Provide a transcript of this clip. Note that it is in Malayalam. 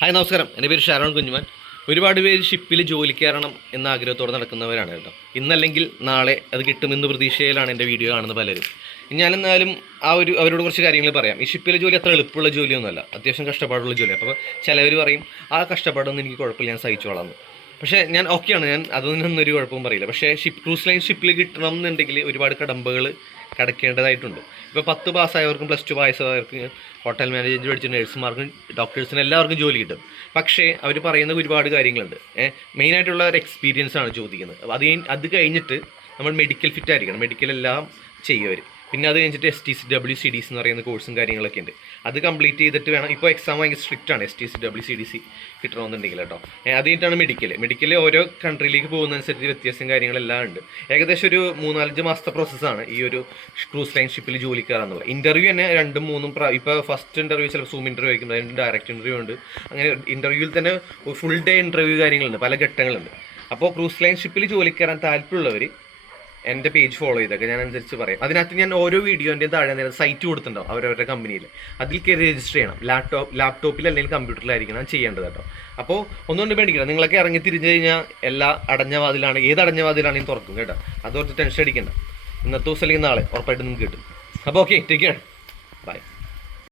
ഹായ് നമസ്കാരം, എൻ്റെ പേര് ഷാരോൺ കുഞ്ഞുമാൻ. ഒരുപാട് പേര് ഷിപ്പിൽ ജോലിക്ക് കയറണം എന്ന ആഗ്രഹത്തോടെ നടക്കുന്നവരാണ് കേട്ടോ. ഇന്നല്ലെങ്കിൽ നാളെ അത് കിട്ടുമെന്ന് പ്രതീക്ഷയിലാണ് എൻ്റെ വീഡിയോ കാണുന്ന പലരും. ഞാനെന്നാലും അവരോട് കുറച്ച് കാര്യങ്ങൾ പറയാം. ഈ ഷിപ്പിലെ ജോലി അത്ര എളുപ്പമുള്ള ജോലിയൊന്നുമല്ല, അത്യാവശ്യം കഷ്ടപ്പാടുള്ള ജോലിയാണ്. അപ്പോൾ ചിലവർ പറയും ആ കഷ്ടപ്പാടൊന്നും എനിക്ക് കുഴപ്പമില്ല, ഞാൻ സഹിച്ചോളാം. പക്ഷേ ഞാൻ ഓക്കെയാണ്, ഞാൻ അതൊന്നും ഒരു കുഴപ്പവും പറയില്ല. പക്ഷേ ക്രൂസ് ലൈൻ ഷിപ്പിൽ കിട്ടണം എന്നുണ്ടെങ്കിൽ ഒരുപാട് കടമ്പകൾ കടക്കേണ്ടതായിട്ടുണ്ട്. ഇപ്പോൾ 10 പാസ്സായവർക്കും +2 പാസ്സായവർക്കും ഹോട്ടൽ മാനേജ്മെൻറ്റ് പഠിച്ച നഴ്സുമാർക്കും ഡോക്ടേഴ്സിനും എല്ലാവർക്കും ജോലി കിട്ടും. പക്ഷേ അവർ പറയുന്ന ഒരുപാട് കാര്യങ്ങളുണ്ട്. മെയിനായിട്ടുള്ള ഒരു എക്സ്പീരിയൻസ് ആണ് ചോദിക്കുന്നത്. അത് കഴിഞ്ഞിട്ട് നമ്മൾ മെഡിക്കൽ ഫിറ്റ് ആയിരിക്കണം. മെഡിക്കലെല്ലാം ചെയ്യും അവർ. പിന്നെ അത് കഴിഞ്ഞിട്ട് STCWCDC എന്ന് പറയുന്ന കോഴ്സും കാര്യങ്ങളൊക്കെ ഉണ്ട്. അത് കംപ്ലീറ്റ് ചെയ്തിട്ട് വേണം. ഇപ്പോൾ എക്സാം ഭയങ്കര സ്ട്രിക്റ്റ് ആണ്, STCWCDC കിട്ടണമെന്നുണ്ടെങ്കിൽ കേട്ടോ. അത് കഴിഞ്ഞിട്ടാണ് മെഡിക്കൽ ഓരോ കൺട്രിയിലേക്ക് പോകുന്നതനുസരിച്ച് വ്യത്യാസം കാര്യങ്ങളെല്ലാം ഉണ്ട്. ഏകദേശം ഒരു 3-4 മാസത്തെ പ്രോസസ്സാണ് ഈ ഒരു ക്രൂസ് ലൈൻ ഷിപ്പിൽ ജോലി കയറാന്നുള്ളത്. ഇൻ്റർവ്യൂ തന്നെ 2-3 ഇപ്പോൾ ഫസ്റ്റ് ഇൻ്റർവ്യൂ ചിലപ്പോൾ സൂം ഇൻ്റർവ്യൂ ആയിരിക്കും, അതിൻ്റെ ഡയറക്റ്റ് ഇൻ്റർവ്യൂ ഉണ്ട്. അങ്ങനെ ഇൻ്റർവ്യൂവിൽ തന്നെ ഫുൾ ഡേ ഇൻ്റർവ്യൂ കാര്യങ്ങളുണ്ട്, പല ഘട്ടങ്ങളുണ്ട്. അപ്പോൾ ക്രൂസ് ലൈൻ ഷിപ്പിൽ ജോലി കയറാൻ താല്പര്യമുള്ളവർ എൻ്റെ പേജ് ഫോളോ ചെയ്തൊക്കെ ഞാൻ അനുസരിച്ച് പറയാം. അതിനകത്ത് ഞാൻ ഓരോ വീഡിയോൻ്റെ താഴെ നേരം സൈറ്റ് കൊടുത്തിട്ടുണ്ടാവും അവരവരുടെ കമ്പനിയിൽ. അതിൽ കയറി രജിസ്റ്റർ ചെയ്യണം. ലാപ്ടോപ്പിൽ അല്ലെങ്കിൽ കമ്പ്യൂട്ടറിലായിരിക്കണം ചെയ്യേണ്ടത് കേട്ടോ. അപ്പോൾ ഒന്നുകൊണ്ട് പേടിക്കണം, നിങ്ങളൊക്കെ ഇറങ്ങി തിരിഞ്ഞ് കഴിഞ്ഞാൽ എല്ലാ അടഞ്ഞ വാതിലാണ്, ഏത് അടഞ്ഞ വാതിലാണെങ്കിലും തുറക്കും കേട്ടോ. അതോർത്ത് ടെൻഷൻ അടിക്കണ്ട. ഇന്നത്തെ ദിവസം അല്ലെങ്കിൽ നാളെ ഉറപ്പായിട്ട് നിങ്ങൾക്ക് കിട്ടും. അപ്പോൾ ഓക്കെ, ടേക്ക് കെയർ, ബൈ.